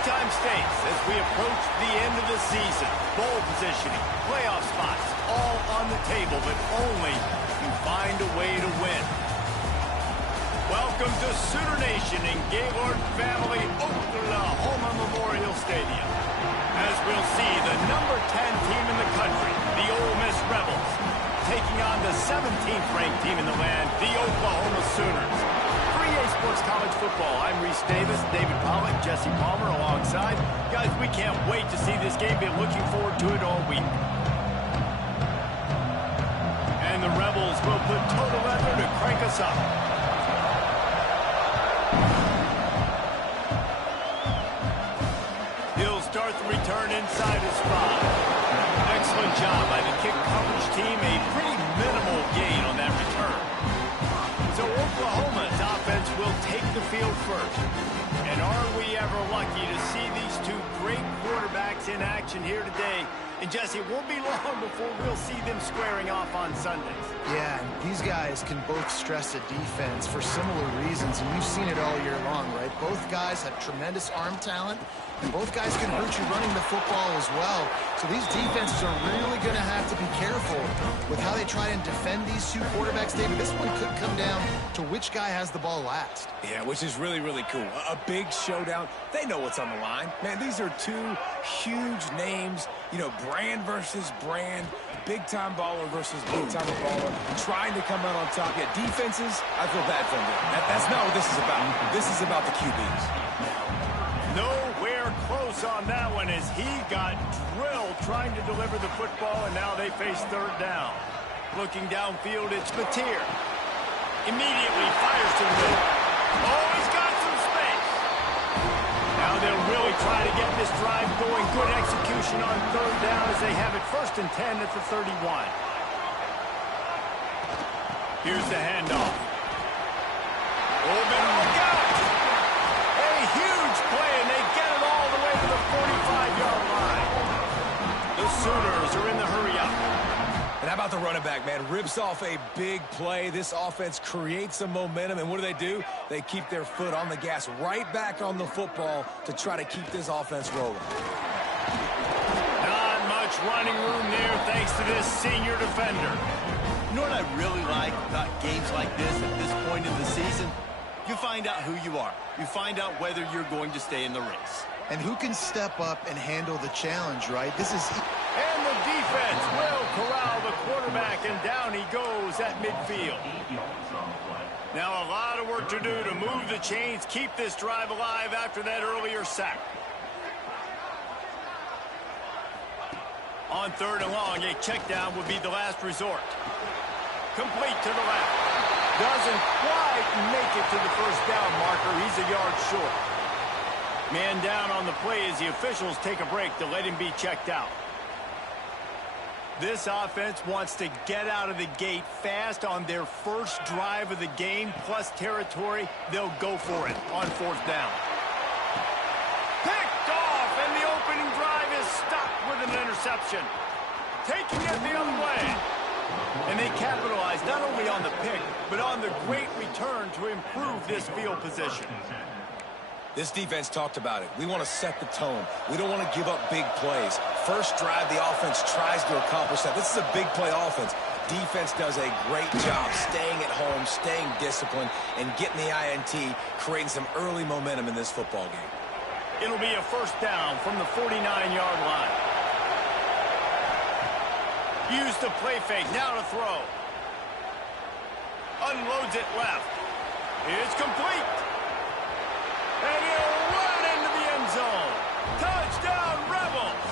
Big-time stakes as we approach the end of the season. Bowl positioning, playoff spots, all on the table, but only if you find a way to win. Welcome to Sooner Nation in Gaylord Family Oklahoma Memorial Stadium. As we'll see the number 10 team in the country, the Ole Miss Rebels, taking on the 17th ranked team in the land, the Oklahoma Sooners. For EA Sports College Football, I'm Reese Davis, David Pollack, Jesse Palmer alongside. Guys, we can't wait to see this game. Been looking forward to it all week. And the Rebels will put total leather to crank us up. He'll start the return inside his 5. Excellent job by the kick coverage team. A pretty minimal gain on that return. So Oklahoma's offense will take the field first. And are we ever lucky to see these two great quarterbacks in action here today? And Jesse, it won't be long before we'll see them squaring off on Sundays. Yeah, these guys can both stress a defense for similar reasons, and we've seen it all year long, right? Both guys have tremendous arm talent, and both guys can hurt you running the football as well. So these defenses are really going to have to be careful with how they try and defend these two quarterbacks. David, this one could come down to which guy has the ball last. Yeah, which is really, really cool. A big showdown. They know what's on the line. Man, these are two huge names, you know, brand versus brand, big-time baller versus big-time baller, trying to come out on top. Yeah, defenses, I feel bad for them. That's not what this is about. This is about the QBs. Nowhere close on that one as he got drilled trying to deliver the football, and now they face third down. Looking downfield, it's Mateer. Immediately fires to the middle. Oh, he's got some space. Now they'll really try to get this drive going. Good execution on third down as they have it 1st and 10 at the 31. Here's the handoff. Open, look out! A huge play, and they get it all the way to the 45-yard line. The Sooners are in the hurry-up. And how about the running back, man? Rips off a big play. This offense creates some momentum, and what do? They keep their foot on the gas, right back on the football to try to keep this offense rolling. Not much running room there thanks to this senior defender. You know what I really like about games like this at this point in the season? You find out who you are. You find out whether you're going to stay in the race. And who can step up and handle the challenge, right? This is... And the defense will corral the quarterback, and down he goes at midfield. Now a lot of work to do to move the chains, keep this drive alive after that earlier sack. On 3rd and long, a check down would be the last resort. Complete to the left. Doesn't quite make it to the 1st down marker. He's a yard short. Man down on the play as the officials take a break to let him be checked out. This offense wants to get out of the gate fast on their first drive of the game, plus territory. They'll go for it on 4th down. Picked off, and the opening drive is stopped with an interception. Taking it the other way. And they capitalize not only on the pick, but on the great return to improve this field position. This defense talked about it. We want to set the tone. We don't want to give up big plays. First drive, the offense tries to accomplish that. This is a big play offense. Defense does a great job staying at home, staying disciplined, and getting the INT, creating some early momentum in this football game. It'll be a 1st down from the 49-yard line. Use the play fake, now to throw. Unloads it left. It's complete. And he'll run into the end zone. Touchdown, Rebels!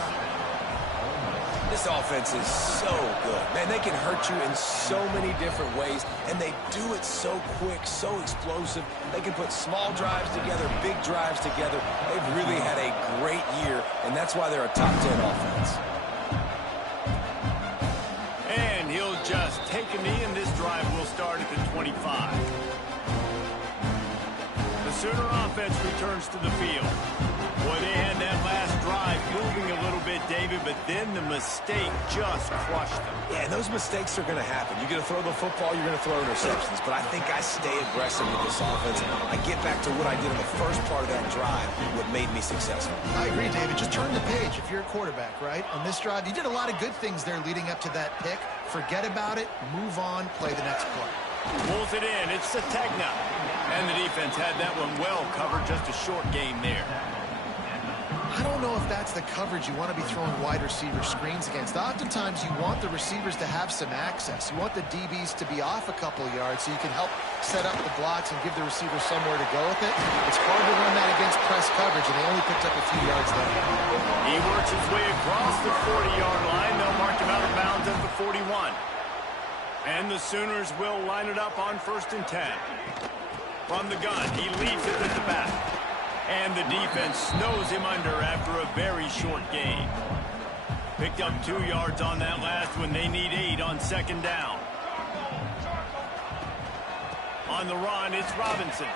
This offense is so good. Man, they can hurt you in so many different ways, and they do it so quick, so explosive. They can put small drives together, big drives together. They've really had a great year, and that's why they're a top 10 offense. And he'll just take a knee, and this drive will start at the 25. The Sooner offense returns to the field. Boy, they had that last drive moving a little bit, David, but then the mistake just crushed them. Yeah, and those mistakes are going to happen. You're going to throw the football, you're going to throw interceptions. But I think I stay aggressive with this offense. I get back to what I did in the first part of that drive, what made me successful. I agree, David. Just turn the page if you're a quarterback, right? On this drive, you did a lot of good things there leading up to that pick. Forget about it, move on, play the next play. Pulls it in. It's Sategna. And the defense had that one well covered. Just a short game there. I don't know if that's the coverage you want to be throwing wide receiver screens against. Oftentimes, you want the receivers to have some access. You want the DBs to be off a couple of yards so you can help set up the blocks and give the receiver somewhere to go with it. It's hard to run that against press coverage, and they only picked up a few yards there. He works his way across the 40-yard line. They'll mark him out of bounds at the 41. And the Sooners will line it up on 1st and 10. From the gun, he leads it with the back. And the defense snows him under after a very short gain. Picked up 2 yards on that last one. They need 8 on 2nd down. On the run, it's Robinson.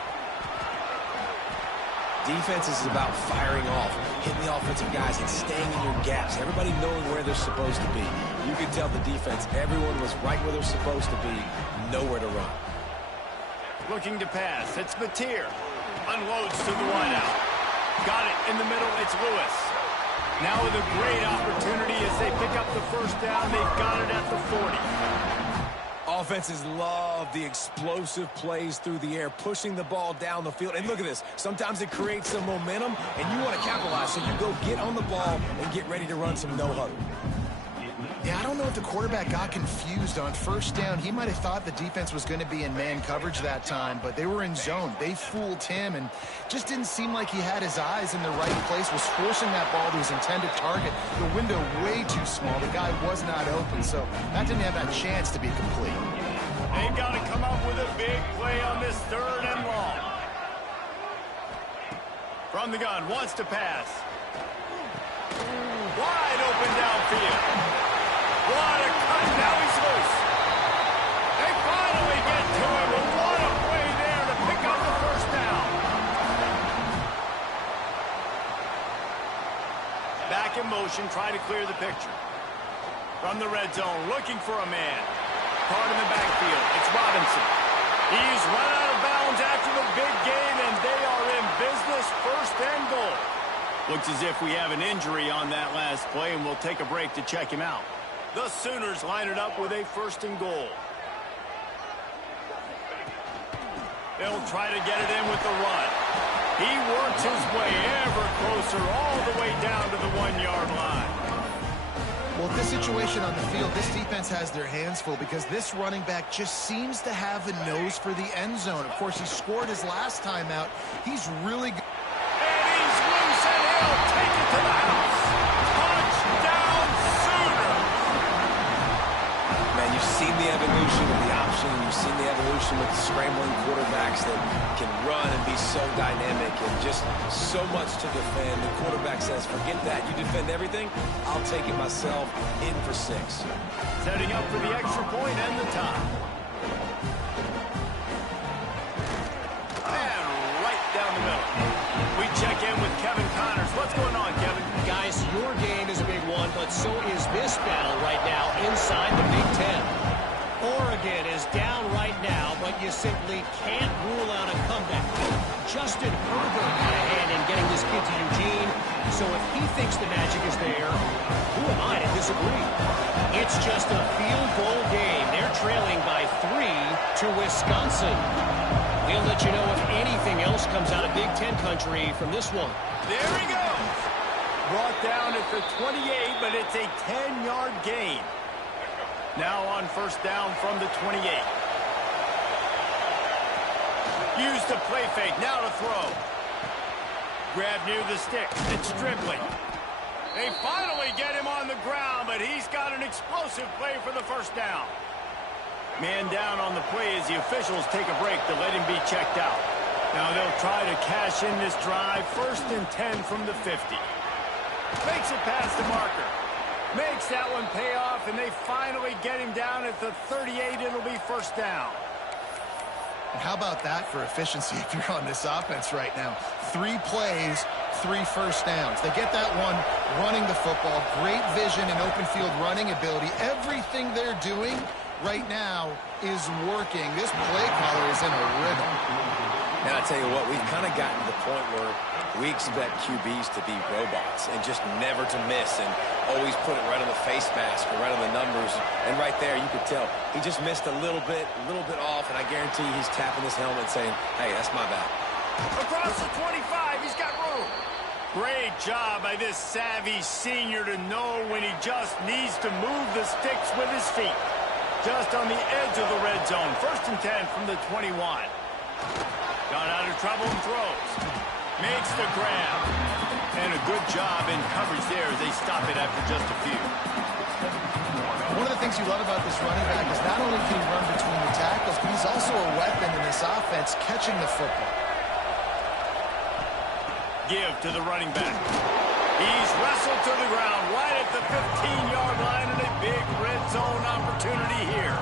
Defense is about firing off, hitting the offensive guys, and staying in your gaps. Everybody knowing where they're supposed to be. You can tell the defense, everyone was right where they're supposed to be, nowhere to run. Looking to pass. It's Mateer. Unloads to the wideout. Got it in the middle. It's Lewis. Now with a great opportunity as they pick up the 1st down. They've got it at the 40. Offenses love the explosive plays through the air, pushing the ball down the field. And look at this. Sometimes it creates some momentum, and you want to capitalize. So you go get on the ball and get ready to run some no-huddle. Yeah, I don't know if the quarterback got confused on 1st down. He might have thought the defense was going to be in man coverage that time, but they were in zone. They fooled him and just didn't seem like he had his eyes in the right place, was forcing that ball to his intended target. The window way too small. The guy was not open, so that didn't have that chance to be complete. They've got to come up with a big play on this 3rd and long. From the gun, wants to pass. Wide open downfield. What a cut. Now he's loose. They finally get to him. But what a play there to pick up the 1st down. Back in motion, trying to clear the picture. From the red zone, looking for a man. Caught in the backfield. It's Robinson. He's run out of bounds after the big gain, and they are in business. 1st and goal. Looks as if we have an injury on that last play, and we'll take a break to check him out. The Sooners line it up with a 1st and goal. They'll try to get it in with the run. He works his way ever closer all the way down to the 1-yard line. Well, with this situation on the field, this defense has their hands full because this running back just seems to have a nose for the end zone. Of course, he scored his last time out. He's really good. And he's loose, and he'll take it to the house. Touchdown, Sooners! Man, you've seen the evolution of the option, and you've seen the evolution with the scrambling quarterbacks that can run and be so dynamic and just so much to defend. The quarterback says, forget that. You defend everything, I'll take it myself. In for 6. Setting up for the extra point and the tie. And right down the middle. We check in with Kevin Connors. What's going on, Kevin? Guys, your game is a big one, but so is this battle right now inside the Big Ten. Oregon is down right now, but you simply can't rule out a comeback. Justin Herbert had a hand in getting this kid to Eugene, so if he thinks the magic is there, who am I to disagree? It's just a field goal game. They're trailing by 3 to Wisconsin. We'll let you know if anything else comes out of Big Ten country from this one. There he goes. Brought down at the 28, but it's a 10-yard gain. Now on 1st down from the 28. Use the play fake. Now to throw. Grab near the sticks. It's Strickland. They finally get him on the ground, but he's got an explosive play for the 1st down. Man down on the play as the officials take a break to let him be checked out. Now they'll try to cash in this drive. 1st and 10 from the 50. Makes it past the marker. Makes that one pay off, and they finally get him down at the 38. It'll be 1st down. And how about that for efficiency if you're on this offense right now? 3 plays, 3 first downs. They get that one running the football. Great vision and open field running ability. Everything they're doing right now is working. This play caller is in a rhythm. And I tell you what, we've kind of gotten to the point where we expect QBs to be robots and just never to miss and always put it right on the face mask or right on the numbers. And right there, you could tell he just missed a little bit off, and I guarantee he's tapping his helmet saying, hey, that's my bad. Across the 25, he's got room. Great job by this savvy senior to know when he just needs to move the sticks with his feet. Just on the edge of the red zone. 1st and 10 from the 21. Got out of trouble and throws. Makes the grab. And a good job in coverage there as they stop it after just a few. One of the things you love about this running back is not only can he run between the tackles, but he's also a weapon in this offense catching the football. Give to the running back. He's wrestled to the ground right at the 15-yard line and a big red zone opportunity here.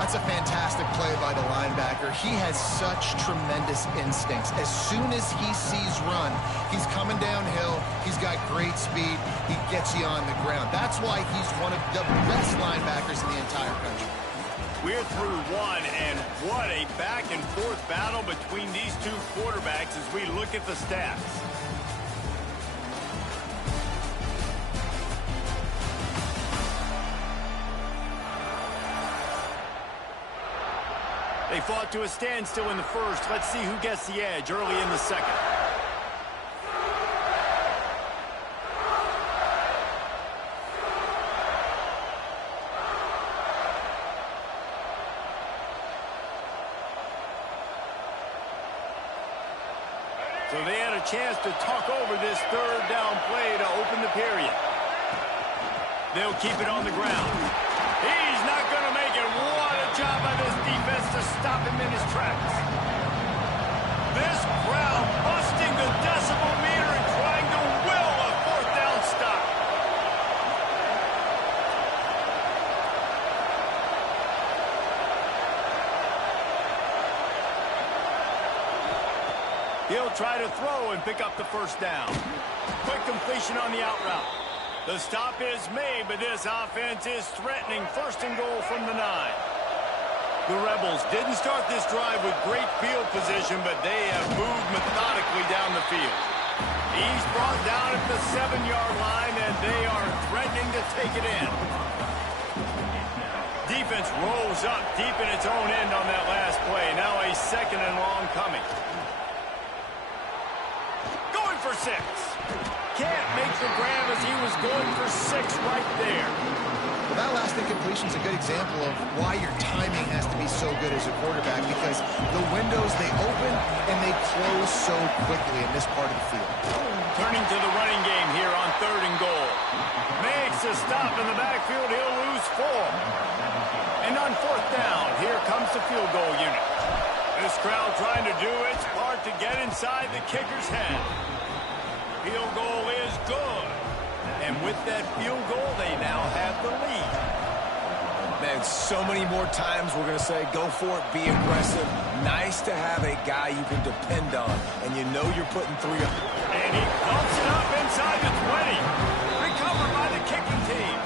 That's a fantastic play by the linebacker. He has such tremendous instincts. As soon as he sees run, he's coming downhill. He's got great speed. He gets you on the ground. That's why he's one of the best linebackers in the entire country. We're through one, and what a back-and-forth battle between these two quarterbacks as we look at the stats. They fought to a standstill in the first. Let's see who gets the edge early in the second. So they had a chance to talk over this 3rd down play to open the period. They'll keep it on the ground. He's not going to make it. What a job by this defense to stop him in his tracks. This crowd busting the decibel meter and trying to will a 4th down stop. He'll try to throw and pick up the 1st down. Quick completion on the out route. The stop is made, but this offense is threatening 1st and goal from the 9. The Rebels didn't start this drive with great field position, but they have moved methodically down the field. He's brought down at the 7-yard line, and they are threatening to take it in. Defense rolls up deep in its own end on that last play. Now a 2nd and long coming. Going for 6. Can't make the grab as he was going for 6 right there. Well, that last incompletion is a good example of why your timing has to be so good as a quarterback, because the windows, they open and they close so quickly in this part of the field. Turning to the running game here on 3rd and goal. Makes a stop in the backfield. He'll lose 4. And on 4th down, here comes the field goal unit. This crowd trying to do its part to get inside the kicker's head. Field goal is good. And with that field goal, they now have the lead. Man, so many more times we're going to say, go for it, be aggressive. Nice to have a guy you can depend on, and you know you're putting 3 up. And he bumps it up inside the 20. Recovered by the kicking team.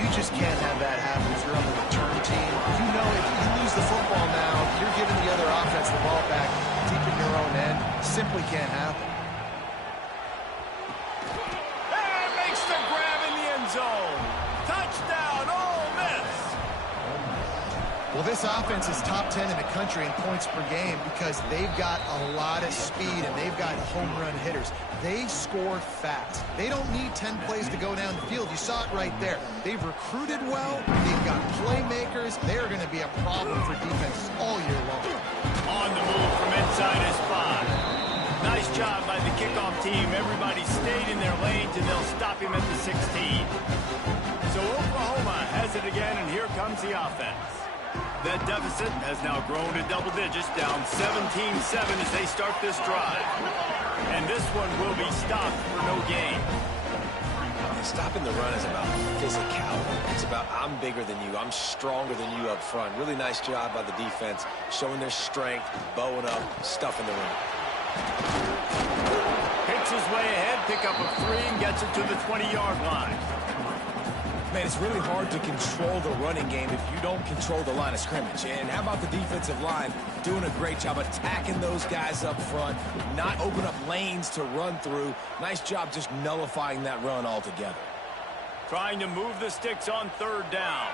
You just can't have that happen if you're on the return team. You know if you lose the football now, you're giving the other offense the ball back deep in your own end. Simply can't happen. Zone. Touchdown, Ole Miss. Well, this offense is top 10 in the country in points per game because they've got a lot of speed and they've got home run hitters. They score fast. They don't need 10 plays to go down the field. You saw it right there. They've recruited well. They've got playmakers. They're going to be a problem for defenses all year long. On the move from inside his 5. Nice job by the kickoff team. Everybody stayed in their lanes, and they'll stop him at the 16. So Oklahoma has it again, and here comes the offense. That deficit has now grown to double digits, down 17-7 as they start this drive. And this one will be stopped for no gain. Stopping the run is about physicality. It's about I'm bigger than you. I'm stronger than you up front. Really nice job by the defense, showing their strength, bowing up, stuffing the run. pushes way ahead, pick up a 3, and gets it to the 20-yard line. Man, it's really hard to control the running game if you don't control the line of scrimmage. And how about the defensive line doing a great job attacking those guys up front, not open up lanes to run through. Nice job just nullifying that run altogether. Trying to move the sticks on 3rd down.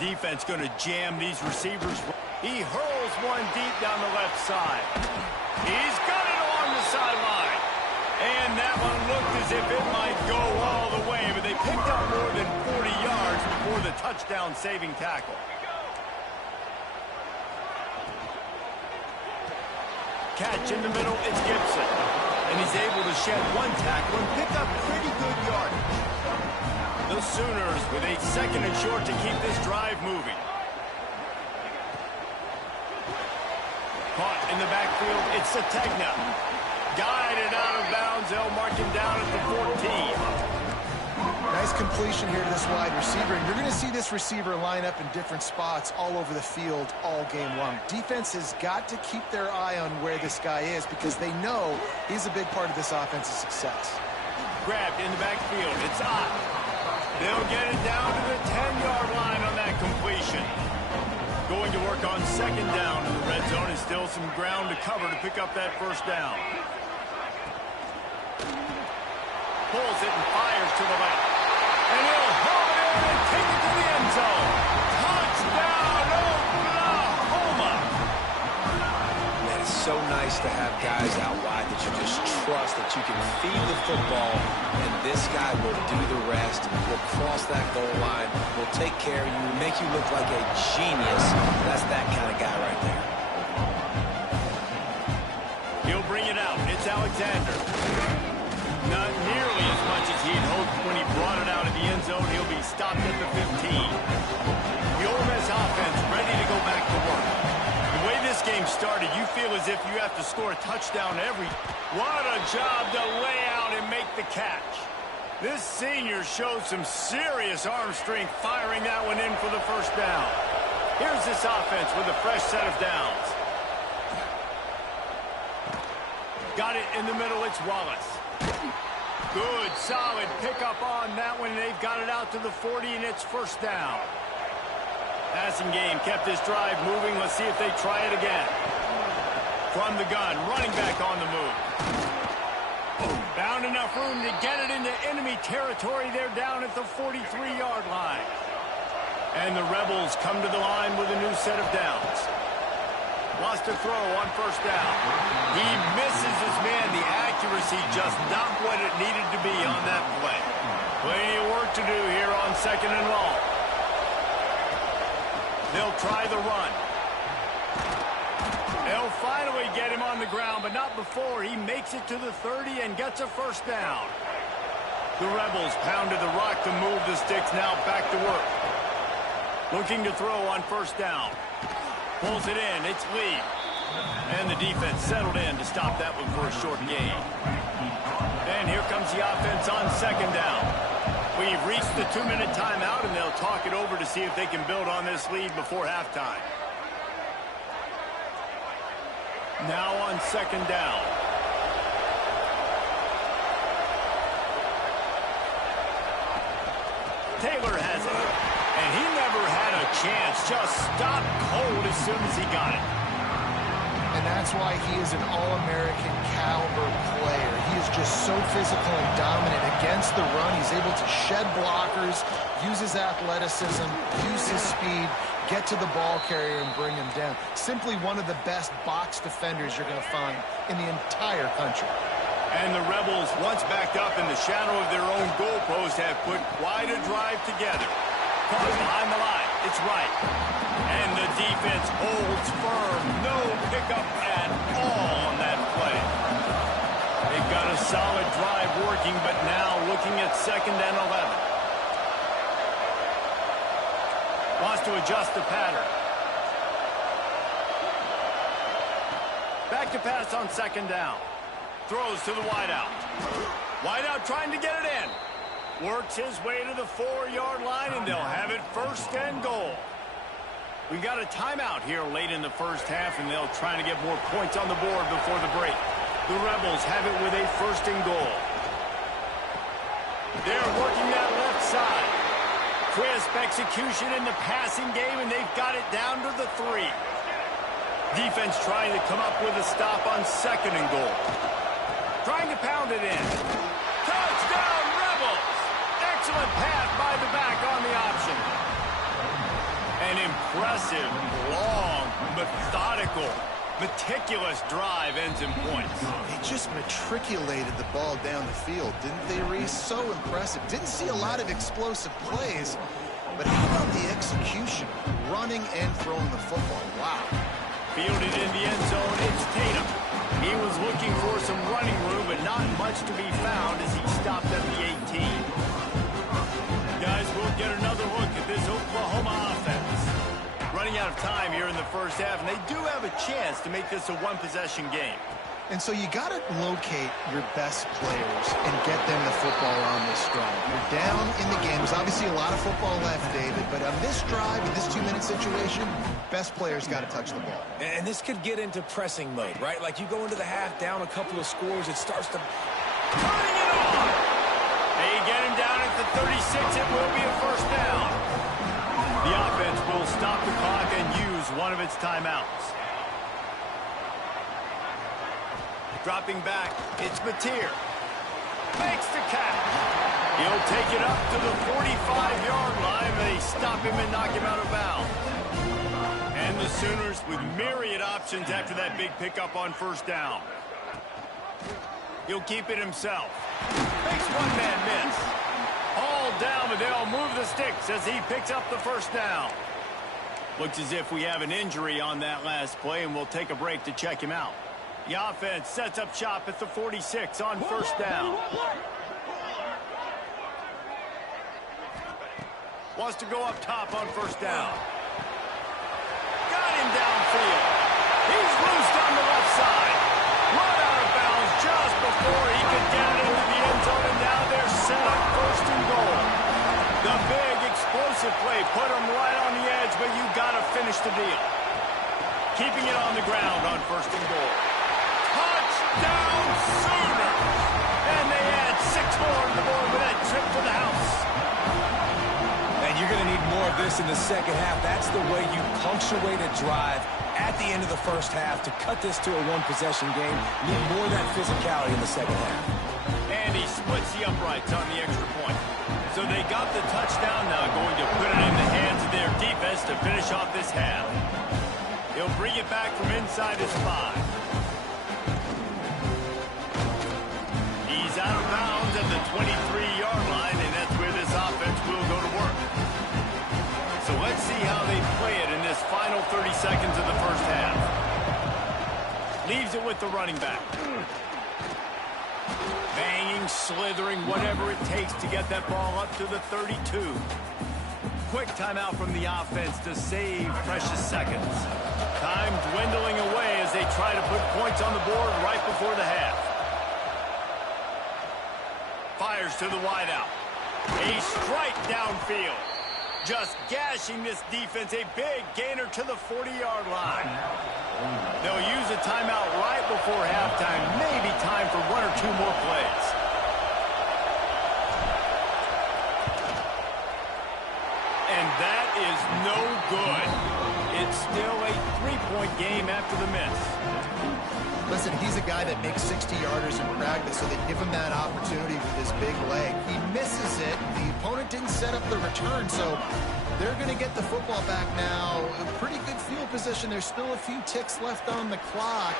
Defense going to jam these receivers. He hurls one deep down the left side. He's got it along the sideline. And that one looked as if it might go all the way, but they picked up more than 40 yards before the touchdown-saving tackle. Catch in the middle, it's Gibson. And he's able to shed one tackle and pick up pretty good yardage. The Sooners with a 2nd and short to keep this drive moving. Caught in the backfield, it's Sategna. Guided out of bounds, they'll mark him down at the 14. Nice completion here to this wide receiver. And you're going to see this receiver line up in different spots all over the field all game long. Defense has got to keep their eye on where this guy is because they know he's a big part of this offense's success. Grabbed in the backfield, it's Ott. They'll get it down to the 10-yard line on that completion. Going to work on 2nd down in the red zone. Is still some ground to cover to pick up that 1st down. Pulls it and fires to the left. And he'll haul it in and take it to the end zone. Touchdown, Oklahoma! Man, it's so nice to have guys out wide that you just trust that you can feed the football, and this guy will do the rest, will cross that goal line, will take care of you, make you look like a genius. That's that kind of guy right there. He'll bring it out. It's Alexander. Not nearly as much as he'd hoped when he brought it out of the end zone. He'll be stopped at the 15. The Ole Miss offense ready to go back to work. The way this game started, you feel as if you have to score a touchdown every... What a job to lay out and make the catch. This senior showed some serious arm strength firing that one in for the 1st down. Here's this offense with a fresh set of downs. Got it in the middle, it's Wallace. Good, solid pickup on that one. They've got it out to the 40, and it's 1st down. Passing game kept this drive moving. Let's see if they try it again. From the gun, running back on the move. Found enough room to get it into enemy territory. They're down at the 43-yard line. And the Rebels come to the line with a new set of downs. Lost a throw on 1st down. He misses his man. The accuracy just not what it needed to be on that play. Plenty of work to do here on 2nd and long. They'll try the run. They'll finally get him on the ground, but not before he makes it to the 30 and gets a 1st down. The Rebels pounded the rock to move the sticks, now back to work. Looking to throw on 1st down. Pulls it in, it's Lee. And the defense settled in to stop that one for a short gain. And here comes the offense on 2nd down. We've reached the 2-minute timeout, and they'll talk it over to see if they can build on this lead before halftime. Now on 2nd down. Taylor has it. And he never had a chance. Just stopped cold as soon as he got it. And that's why he is an All-American caliber player. He is just so physical and dominant against the run. He's able to shed blockers, use his athleticism, use his speed, get to the ball carrier and bring him down. Simply one of the best box defenders you're going to find in the entire country. And the Rebels, once backed up in the shadow of their own goalpost, have put quite a drive together. Caught behind the line. It's right. And the defense holds firm. No pickup at all on that play. They've got a solid drive working, but now looking at 2nd and 11. Wants to adjust the pattern. Back to pass on 2nd down. Throws to the wideout. Wideout trying to get it in. Works his way to the 4-yard line, and they'll have it 1st and goal. We got a timeout here late in the first half, and they'll try to get more points on the board before the break. The Rebels have it with a 1st and goal. They're working that left side. Crisp execution in the passing game, and they've got it down to the 3. Defense trying to come up with a stop on 2nd and goal. Trying to pound it in. Touchdown, Rebels! Excellent pass by the back on the option. An impressive, long, methodical, meticulous drive ends in points. They just matriculated the ball down the field, didn't they, Reese? So impressive. Didn't see a lot of explosive plays, but how about the execution, running and throwing the football? Wow. Fielded in the end zone, it's Tatum. He was looking for some running room, but not much to be found as he stopped at the 18. Guys, we'll get another look at this Oklahoma offense. Running out of time here in the first half, and they do have a chance to make this a one-possession game. And so you got to locate your best players and get them the football on this drive. You're down in the game. There's obviously a lot of football left, David, but on this drive, in this 2-minute situation, best players got to touch the ball. And this could get into pressing mode, right? Like you go into the half down a couple of scores, it starts to... Turning it on! They get him down at the 36. It will be a 1st down. The offense will stop the clock and use one of its timeouts. Dropping back, it's Mateer. Makes the catch. He'll take it up to the 45-yard line. They stop him and knock him out of bounds. And the Sooners with myriad options after that big pickup on 1st down. He'll keep it himself. Makes one man miss. All down, but they'll move the sticks as he picks up the 1st down. Looks as if we have an injury on that last play, and we'll take a break to check him out. The offense sets up shop at the 46 on 1st down. Wants to go up top on 1st down. Got him downfield. He's loosed on the left side. Run out of bounds just before he could get it into the end zone, and now they're set up 1st and goal. The big explosive play put him right on the edge, but you got to finish the deal. Keeping it on the ground on 1st and goal. Touchdown Sooners! And they add 6 more to the board with that trip to the house. And you're going to need more of this in the second half. That's the way you punctuate a drive at the end of the first half to cut this to a one-possession game. You need more of that physicality in the second half. And he splits the uprights on the extra point. So they got the touchdown now, going to put it in the hands of their defense to finish off this half. He'll bring it back from inside his 5. He's out of bounds at the 23-yard line, and that's where this offense will go to work. So let's see how they play it in this final 30 seconds of the first half. Leaves it with the running back. Banging, slithering, whatever it takes to get that ball up to the 32. Quick timeout from the offense to save precious seconds. Time dwindling away as they try to put points on the board right before the half. Fires to the wideout. A strike downfield. Just gashing this defense. A big gainer to the 40-yard line. They'll use a timeout right before halftime. Maybe time for 1 or 2 more plays. And that is no good. It's still a 3-point game after the miss. Listen, he's a guy that makes 60-yarders in practice, so they give him that opportunity with his big leg. He misses it. The opponent didn't set up the return, so they're going to get the football back now. A pretty good field position. There's still a few ticks left on the clock.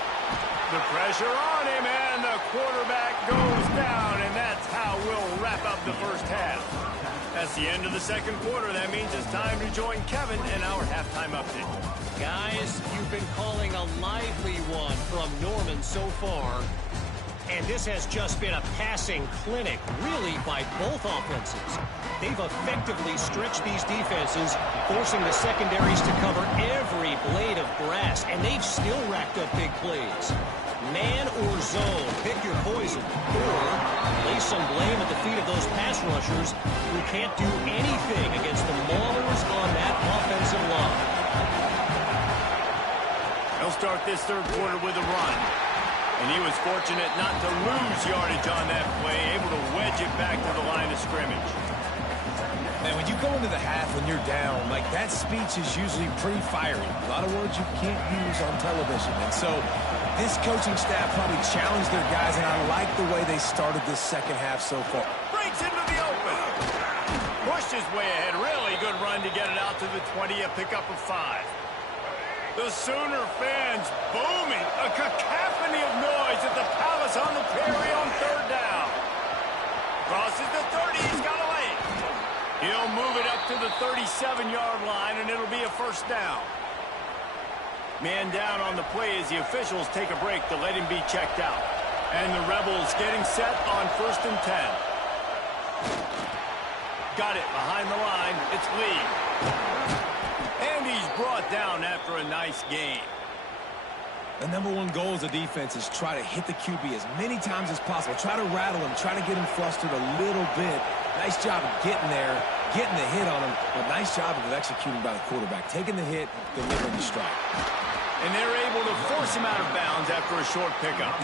The pressure on him, and the quarterback goes down, and that's how we'll wrap up the first half. That's the end of the second quarter. That means it's time to join Kevin in our halftime update. Guys, you've been calling a lively one from Norman so far. And this has just been a passing clinic, really, by both offenses. They've effectively stretched these defenses, forcing the secondaries to cover every blade of grass, and they've still racked up big plays. Man or zone, pick your poison, or lay some blame at the feet of those pass rushers who can't do anything against the maulers on that offensive line. They'll start this third quarter with a run. And he was fortunate not to lose yardage on that play, able to wedge it back to the line of scrimmage. Man, when you go into the half when you're down, like that speech is usually pretty fiery. A lot of words you can't use on television. And so this coaching staff probably challenged their guys, and I like the way they started this second half so far. Breaks into the open. Pushed his way ahead. Really good run to get it out to the 20, a pickup of 5. The Sooner fans booming. A cacophony of noise at the Palace on the Prairie on third down. Crosses the 30. He's got a lane. He'll move it up to the 37-yard line, and it'll be a first down. Man down on the play as the officials take a break to let him be checked out. And the Rebels getting set on 1st and 10. Got it behind the line. It's Lee. And he's brought down after a nice gain. The number one goal as a defense is try to hit the QB as many times as possible. Try to rattle him. Try to get him flustered a little bit. Nice job of getting there, getting the hit on him. But nice job of executing by the quarterback. Taking the hit, delivering the strike. And they're able to force him out of bounds after a short pickup.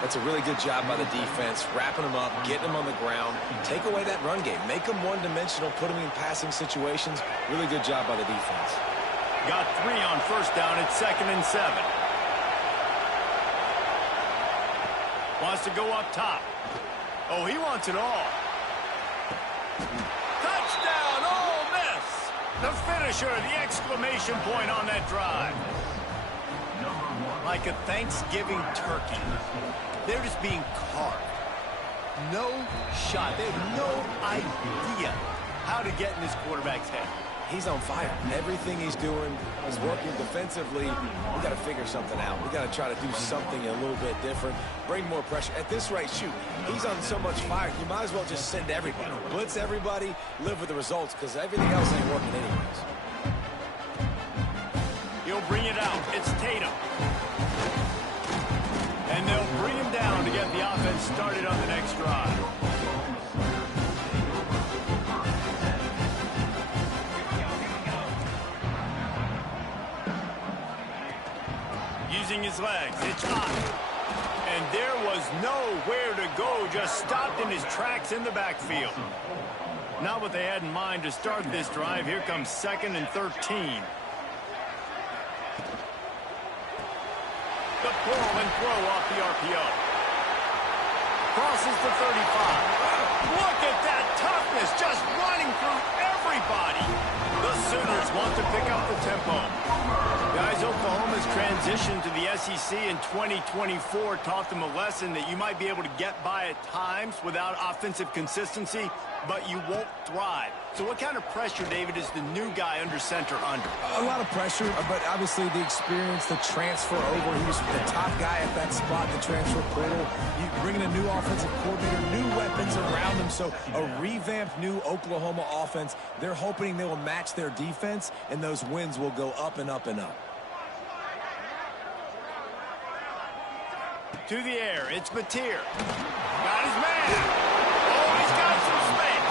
That's a really good job by the defense, wrapping him up, getting him on the ground. Take away that run game. Make him one-dimensional, put him in passing situations. Really good job by the defense. Got 3 on first down. It's 2nd and 7. Wants to go up top. Oh, he wants it all. Touchdown, Ole Miss! The finisher, the exclamation point on that drive. Like a Thanksgiving turkey. They're just being carved. No shot. They have no idea how to get in this quarterback's head. He's on fire. Everything he's doing is working defensively. We got to figure something out. We got to try to do something a little bit different. Bring more pressure. At this rate, shoot, he's on so much fire. You might as well just send everybody. Blitz everybody, live with the results, because everything else ain't working anyways. He'll bring it out. It's Tatum. And they'll bring him down to get the offense started on the next drive. Using his legs, it's hot. And there was nowhere to go, just stopped in his tracks in the backfield. Not what they had in mind to start this drive. Here comes 2nd and 13. The pull and throw off the RPO. Crosses the 35. Look at that toughness, just running through everybody. The Sooners want to pick up the tempo. Guys, Oklahoma's transition to the SEC in 2024 taught them a lesson that you might be able to get by at times without offensive consistency, but you won't thrive. So what kind of pressure, David, is the new guy under center under? A lot of pressure, but obviously the experience, the transfer over. He was the top guy at that spot, the transfer portal. You bring in a new offensive coordinator, new weapons around him. So a revamped new Oklahoma offense. They're hoping they will match their defense, and those wins will go up and up and up. To the air, it's Mateer. Got his man. Oh, he's got some space.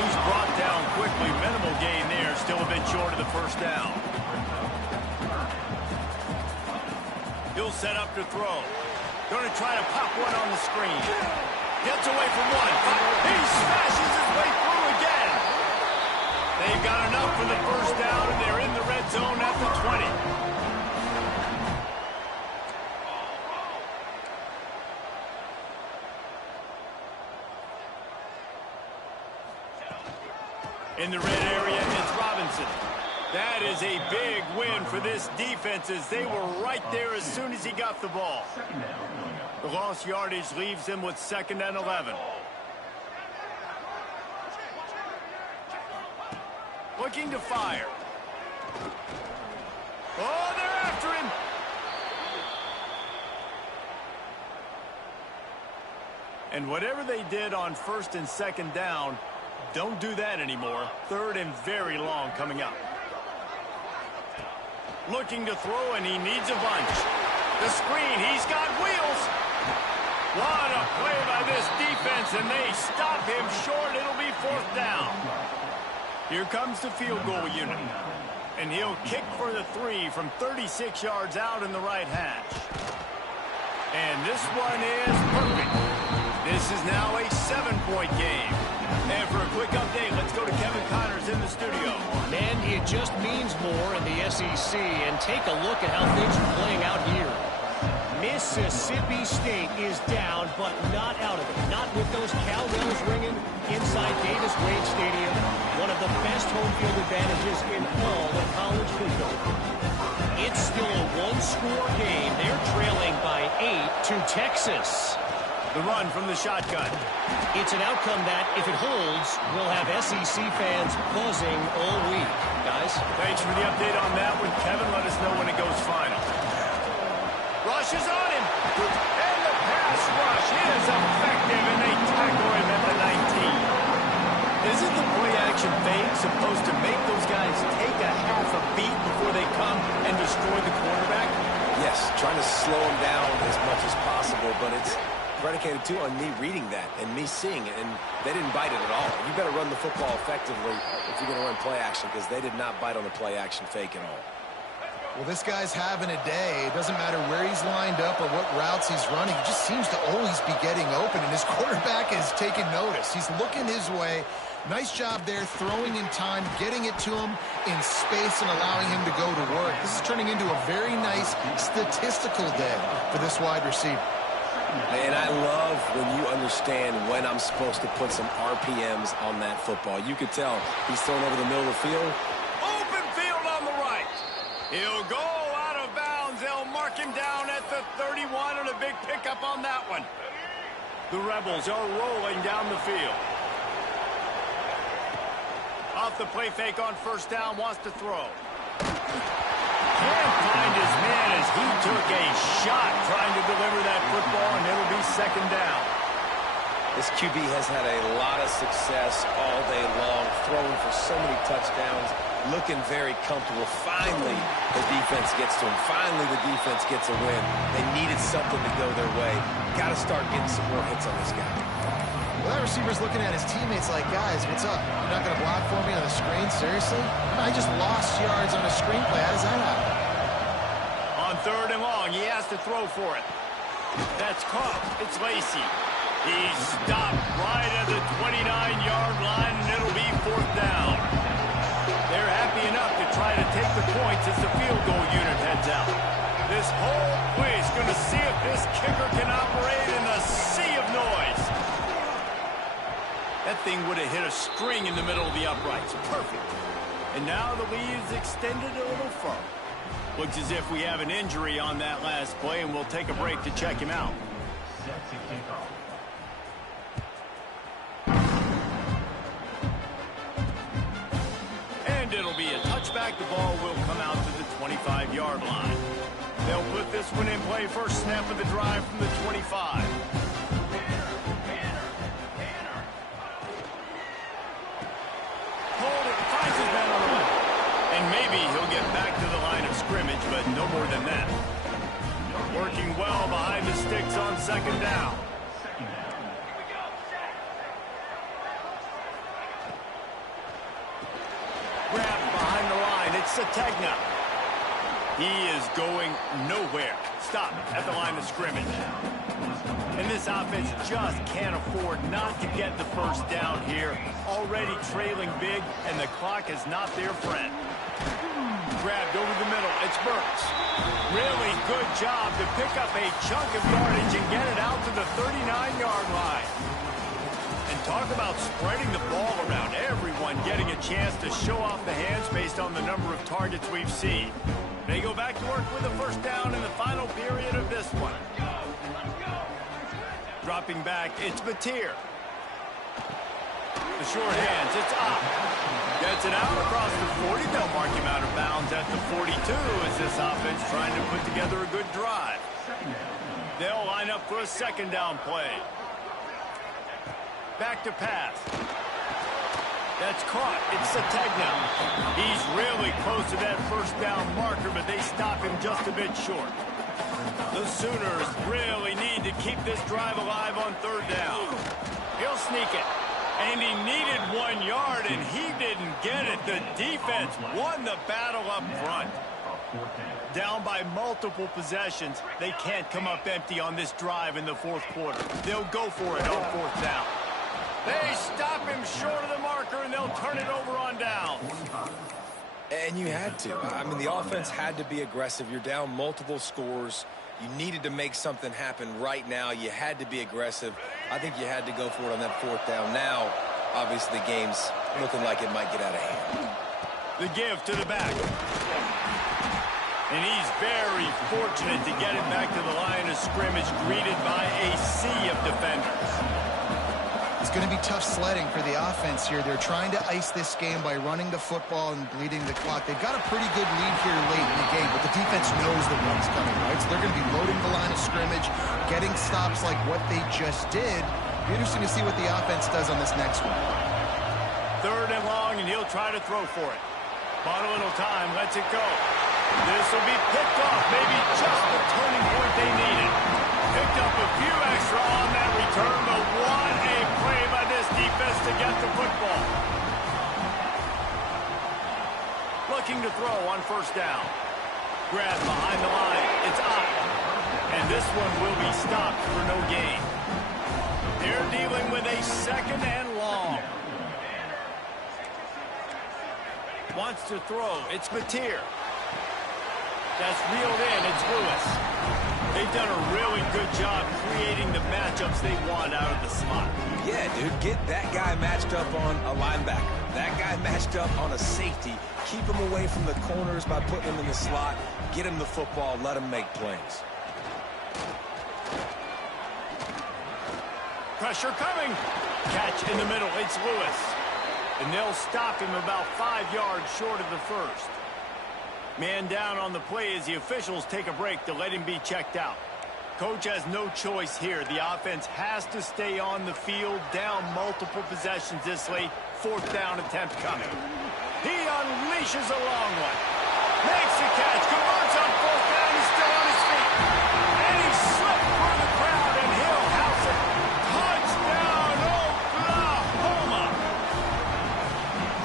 He's brought down quickly. Minimal gain there. Still a bit short of the first down. He'll set up to throw. Going to try to pop one on the screen. Gets away from one. He smashes his way through again. They've got enough for the first down, and they're in the red zone at the 20. In the red area, it's Robinson. That is a big win for this defense as they were right there as soon as he got the ball. The lost yardage leaves him with 2nd and 11. Looking to fire. Oh, they're after him. And whatever they did on 1st and 2nd down, don't do that anymore. 3rd and very long coming up. Looking to throw, and he needs a bunch. The screen, he's got wheels. What a play by this defense, and they stop him short. It'll be 4th down. Here comes the field goal unit. And he'll kick for the 3 from 36 yards out in the right hash. And this one is perfect. This is now a 7-point game. And for a quick update, let's go to Kevin Connors in the studio. Man, it just means more in the SEC. And take a look at how things are playing out here. Mississippi State is down, but not out of it. Not with those cowbells ringing inside Davis-Wade Stadium. One of the best home field advantages in all of college football. It's still a one-score game. They're trailing by 8 to Texas. The run from the shotgun. It's an outcome that, if it holds, will have SEC fans buzzing all week. Guys? Thanks for the update on that one, Kevin. Let us know when it goes final. Rush is on him. And the pass rush is effective, and they tackle him at the 19. Isn't the play-action fake supposed to make those guys take a half a beat before they come and destroy the quarterback? Yes, trying to slow him down as much as possible, but it's predicated, too, on me reading that and me seeing it, and they didn't bite it at all. You better run the football effectively if you're going to run play-action, because they did not bite on the play-action fake at all. Well, this guy's having a day. It doesn't matter where he's lined up or what routes he's running. He just seems to always be getting open, and his quarterback is taking notice. He's looking his way. Nice job there, throwing in time, getting it to him in space and allowing him to go to work. This is turning into a very nice statistical day for this wide receiver. And I love when you understand when I'm supposed to put some RPMs on that football. You could tell he's thrown over the middle of the field. Open field on the right. He'll go out of bounds. They'll mark him down at the 31, and a big pickup on that one. The Rebels are rolling down the field. Off the play fake on first down, wants to throw. Can't find his man as he took a shot trying to deliver that football, and it'll be second down. This QB has had a lot of success all day long, throwing for so many touchdowns, looking very comfortable. Finally, the defense gets to him. Finally, the defense gets a win. They needed something to go their way. Got to start getting some more hits on this guy. Well, that receiver's looking at his teammates like, guys, what's up? You're not going to block for me on the screen? Seriously? I just lost yards on a screenplay. How does that happen? On third and long, he has to throw for it. That's caught. It's Lacey. He's stopped right at the 29-yard line, and it'll be fourth down. They're happy enough to try to take the points as the field goal unit heads out. This whole place is going to see if this kicker can operate in a sea of noise. That thing would have hit a string in the middle of the uprights. Perfect. And now the lead is extended a little further. Looks as if we have an injury on that last play, and we'll take a break to check him out. And it'll be a touchback. The ball will come out to the 25-yard line. They'll put this one in play. First snap of the drive from the 25. Finds his man on the way. And maybe he'll get back to the line of scrimmage, but no more than that. Working well behind the sticks on second down. Grabbed behind the line. It's Sategna. He is going nowhere. Stop at the line of scrimmage. And this offense just can't afford not to get the first down here. Already trailing big, and the clock is not their friend. Grabbed over the middle. It's Burks. Really good job to pick up a chunk of yardage and get it out to the 39-yard line. And talk about spreading the ball around. Everyone getting a chance to show off the hands based on the number of targets we've seen. They go back to work with a first down in the final period of this one. Dropping back, it's Batir. The short hands, it's up. Gets it out across the 40. They'll mark him out of bounds at the 42 as this offense trying to put together a good drive. They'll line up for a second down play. Back to pass. That's caught. It's Sategna. He's really close to that first down marker, but they stop him just a bit short. The Sooners really need to keep this drive alive on third down. He'll sneak it. And he needed 1 yard, and he didn't get it. The defense won the battle up front. Down by multiple possessions, they can't come up empty on this drive in the fourth quarter. They'll go for it on fourth down. They stop him short of the marker, and they'll turn it over on down. And you had to. I mean, the offense had to be aggressive. You're down multiple scores. You needed to make something happen right now. You had to be aggressive. I think you had to go for it on that fourth down. Now, obviously, the game's looking like it might get out of hand. The give to the back. And he's very fortunate to get it back to the line of scrimmage, greeted by a sea of defenders. It's going to be tough sledding for the offense here. They're trying to ice this game by running the football and bleeding the clock. They've got a pretty good lead here late in the game, but the defense knows the run's coming, right? So they're going to be loading the line of scrimmage, getting stops like what they just did. Be interesting to see what the offense does on this next one. 3rd and long, and he'll try to throw for it. Bought a little time, lets it go. This will be picked off, maybe just the turning point they needed. Picked up a few extra on that return, but what a play by this defense to get the football. Looking to throw on first down. Grab behind the line. It's up. And this one will be stopped for no gain. They're dealing with a 2nd and long. Wants to throw. It's Mateer. That's reeled in. It's Lewis. They've done a really good job creating the matchups they want out of the slot. Yeah, dude, get that guy matched up on a linebacker. That guy matched up on a safety. Keep him away from the corners by putting him in the slot. Get him the football. Let him make plays. Pressure coming. Catch in the middle. It's Lewis. And they'll stop him about 5 yards short of the first. Man down on the play as the officials take a break to let him be checked out. Coach has no choice here. The offense has to stay on the field, down multiple possessions this late. 4th down attempt coming. He unleashes a long one. Makes the catch. Converts on 4th down. He's still on his feet. And he slipped through the crowd, and he'll house it. Touchdown, Oklahoma!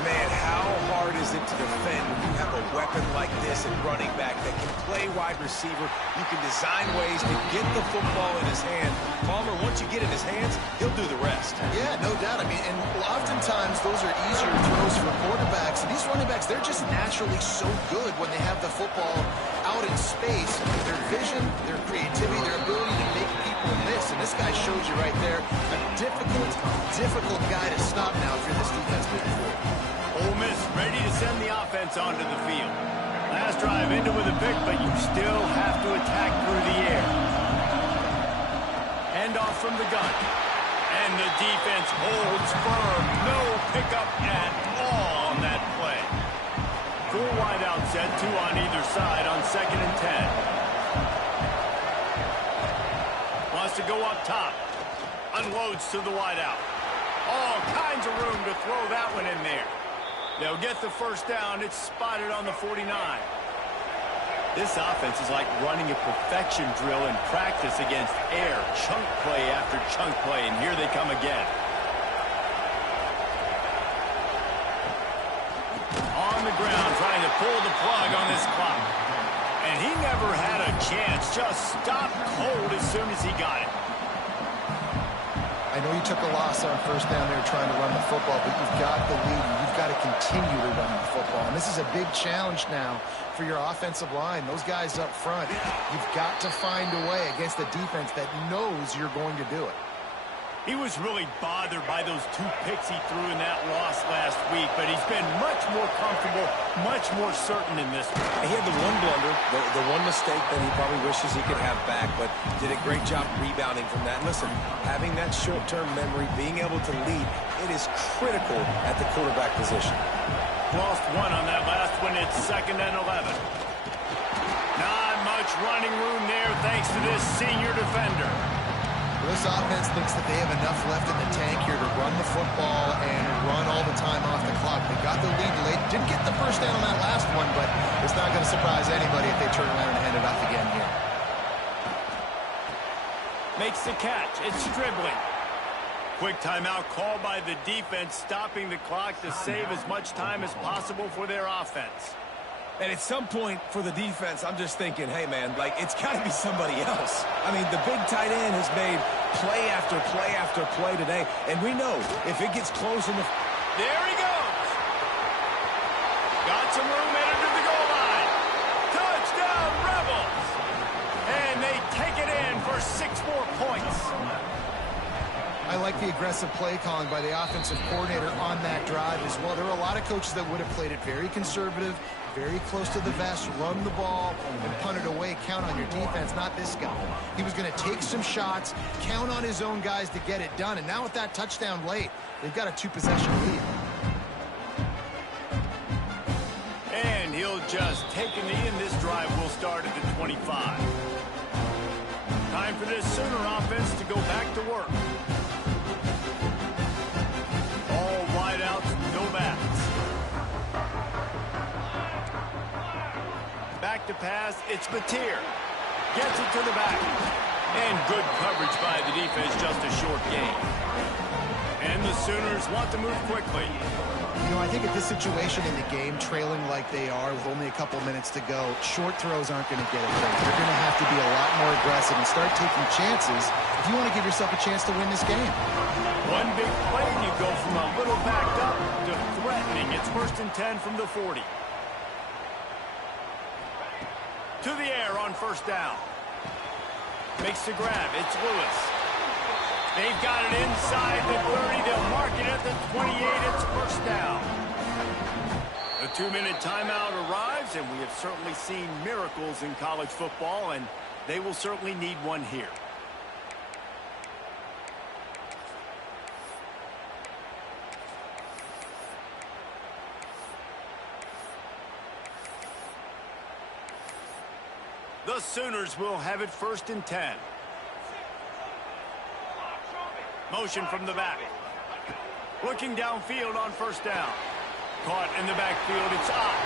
Man, how hard is it to defend when you have a weapon like this at running back that can play wide receiver? You can design ways to get the football in his hand. Palmer, once you get in his hands, he'll do the rest. Yeah, no doubt. I mean, and oftentimes those are easier throws for quarterbacks. And these running backs, they're just naturally so good when they have the football out in space. Their vision, their creativity, their ability to make people miss. And this guy shows you right there a difficult guy to stop now if you're this defense moving forward. Ole Miss ready to send the offense onto the field. Last drive ended with a pick, but you still have to attack through the air. Hand off from the gun. And the defense holds firm. No pickup at all on that play. 4 wide out set, 2 on either side on 2nd and 10. Wants to go up top. Unloads to the wide out. All kinds of room to throw that one in there. They'll get the first down. It's spotted on the 49. This offense is like running a perfection drill in practice against air. Chunk play after chunk play, and here they come again. On the ground, trying to pull the plug on this clock. And he never had a chance. Just stopped cold as soon as he got it. I know you took a loss on first down there trying to run the football, but you've got the lead. You've got to continue to run the football. And this is a big challenge now for your offensive line. Those guys up front, you've got to find a way against a defense that knows you're going to do it. He was really bothered by those 2 picks he threw in that loss last week, but he's been much more comfortable, much more certain in this one. He had the one blunder, the one mistake that he probably wishes he could have back, but did a great job rebounding from that. Listen, having that short-term memory, being able to lead, it is critical at the quarterback position. Lost 1 on that last one. It's 2nd and 11. Not much running room there thanks to this senior defender. This offense thinks that they have enough left in the tank here to run the football and run all the time off the clock. They got the lead late. Didn't get the first down on that last one, but it's not going to surprise anybody if they turn around and hand it off again here. Makes the catch. It's dribbling. Quick timeout called by the defense, stopping the clock to save as much time as possible for their offense. And at some point for the defense, I'm just thinking, hey, man, like, it's got to be somebody else. I mean, the big tight end has made play after play after play today. And we know if it gets close in the... There he goes. Got some room headed to the goal line. Touchdown, Rebels. And they take it in for 6 more points. I like the aggressive play calling by the offensive coordinator on that drive as well. There are a lot of coaches that would have played it very conservative, very close to the vest, run the ball, and punt it away. Count on your defense, not this guy. He was going to take some shots, count on his own guys to get it done. And now with that touchdown late, they've got a 2-possession lead. And he'll just take a knee, and this drive will start at the 25. Time for this Sooner offense to go back to work. All wideouts, no backs. Back to pass, it's Mateer. Gets it to the back. And good coverage by the defense, just a short gain. And the Sooners want to move quickly. You know, I think at this situation in the game, trailing like they are with only a couple minutes to go, short throws aren't going to get it done. You're going to have to be a lot more aggressive and start taking chances if you want to give yourself a chance to win this game. One big play, and you go from a little backed up to threatening. It's 1st and 10 from the 40. To the air on 1st down. Makes the grab. It's Lewis. They've got it inside the 30. They'll mark it at the 28. It's 1st down. The 2-minute timeout arrives, and we have certainly seen miracles in college football, and they will certainly need one here. The Sooners will have it 1st and 10. Motion from the back. Looking downfield on 1st down. Caught in the backfield. It's out.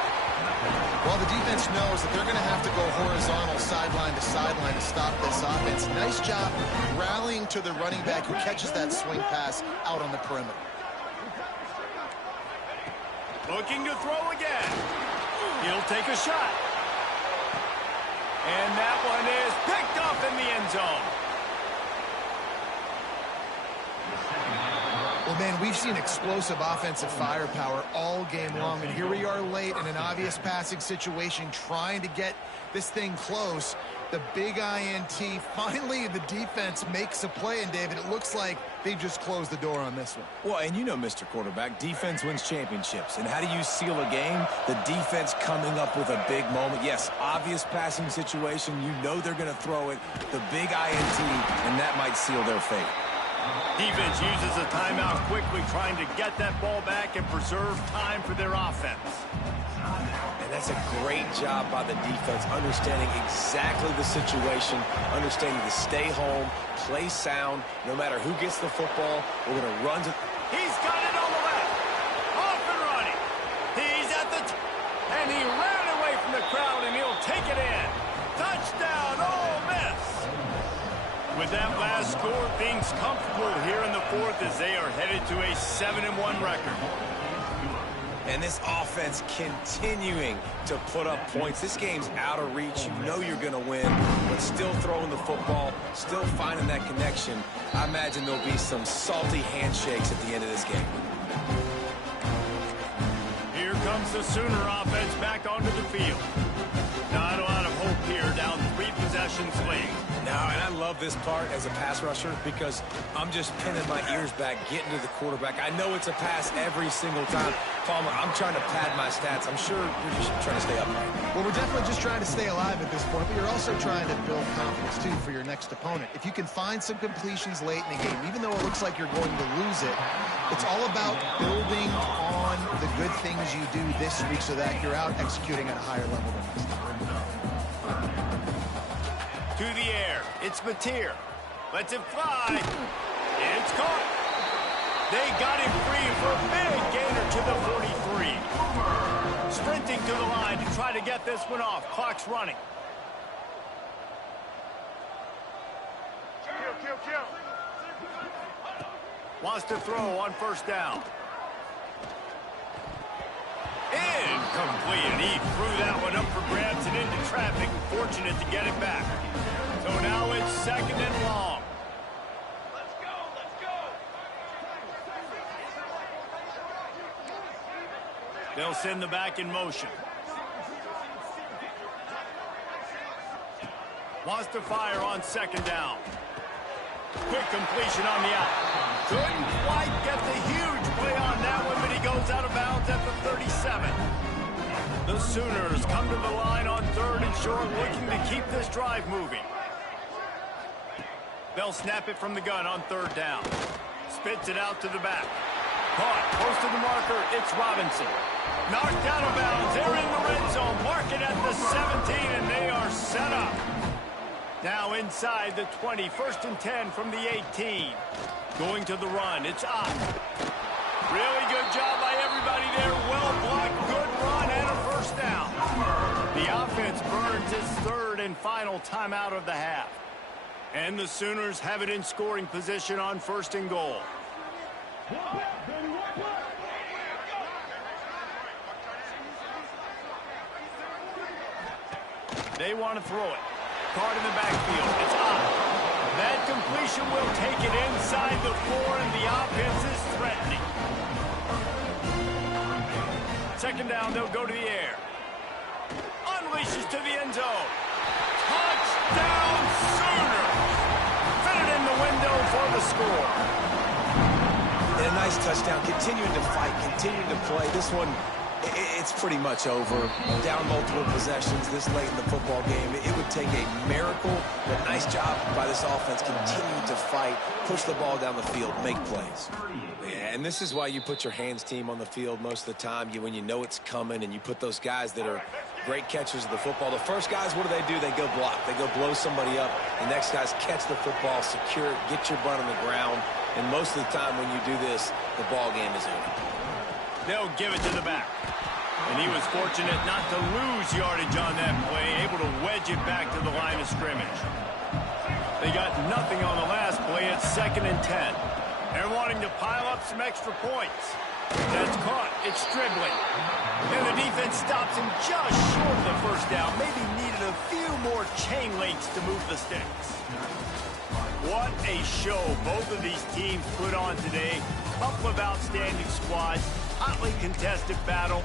Well, the defense knows that they're going to have to go horizontal sideline to sideline to stop this offense. Nice job rallying to the running back who catches that swing pass out on the perimeter. Looking to throw again. He'll take a shot. And that one is picked off in the end zone. Well, man, we've seen explosive offensive firepower all game long, and here we are late in an obvious passing situation trying to get this thing close. The big INT, finally the defense makes a play, and David, it looks like they just closed the door on this one. Well, and you know, Mr. Quarterback, defense wins championships. And how do you seal a game? The defense coming up with a big moment. Yes, obvious passing situation. You know they're going to throw it. The big INT, and that might seal their fate. Defense uses a timeout quickly, trying to get that ball back and preserve time for their offense. And that's a great job by the defense, understanding exactly the situation, understanding to stay home, play sound. No matter who gets the football, we're going to run to... He's got it on the left. Off and running. He's at the... and he ran away from the crowd, and he'll take it in. Touchdown, Ole Miss. With that last score, things comfortable here in the 4th as they are headed to a 7-1 record. And this offense continuing to put up points. This game's out of reach. You know you're going to win, but still throwing the football, still finding that connection. I imagine there'll be some salty handshakes at the end of this game. Here comes the Sooner offense back onto the field. Not a lot of hope here, down 3 possessions late. Now, and I love this part as a pass rusher because I'm just pinning my ears back, getting to the quarterback. I know it's a pass every single time. Palmer, I'm trying to pad my stats. I'm sure you're just trying to stay upright. Well, we're definitely just trying to stay alive at this point, but you're also trying to build confidence, too, for your next opponent. If you can find some completions late in the game, even though it looks like you're going to lose it, it's all about building on the good things you do this week so that you're out executing at a higher level than next time. To the air, it's Mateer. Lets it fly. It's caught. They got him free for a big gainer to the 43. Sprinting to the line to try to get this one off. Clock's running. Wants to throw on first down. Incomplete, and he threw that one up for grabs and into traffic. Fortunate to get it back. So now it's second and long. Let's go, let's go. They'll send the back in motion. Wants to fire on second down. Quick completion on the out. Couldn't quite get the huge play on that one, but he goes out of bounds at the 37. The Sooners come to the line on third and short, looking to keep this drive moving. They'll snap it from the gun on third down. Spits it out to the back. Caught, close to the marker, it's Robinson. Knocked out of bounds, they're in the red zone. Mark it at the 17, and they are set up. Now inside the 20, first and 10 from the 18. Going to the run, it's up. Really good job by everybody there. Well blocked, good run, and a first down. The offense burns its third and final timeout of the half. And the Sooners have it in scoring position on first and goal. They want to throw it. Card in the backfield. It's up. That completion will take it inside the 4, and the offense is threatening. Second down, they'll go to the air. Unleashes to the end zone. Touchdown, Sooners! Fit it in the window for the score. And a nice touchdown. Continuing to fight, continuing to play. This one, it's pretty much over. Down multiple possessions this late in the football game. It would take a miracle, but nice job by this offense. Continue to fight, push the ball down the field, make plays. Yeah, and this is why you put your hands team on the field most of the time. When you know it's coming, and you put those guys that are great catchers of the football. The first guys, what do? They go block. They go blow somebody up. The next guys catch the football, secure it, get your butt on the ground. And most of the time when you do this, the ball game is over. They'll give it to the back. And he was fortunate not to lose yardage on that play, able to wedge it back to the line of scrimmage. They got nothing on the last play. It's second and 10. They're wanting to pile up some extra points. That's caught. It's dribbling. And the defense stops him just short of the first down. Maybe needed a few more chain links to move the sticks. What a show both of these teams put on today. Couple of outstanding squads. Hotly contested battle.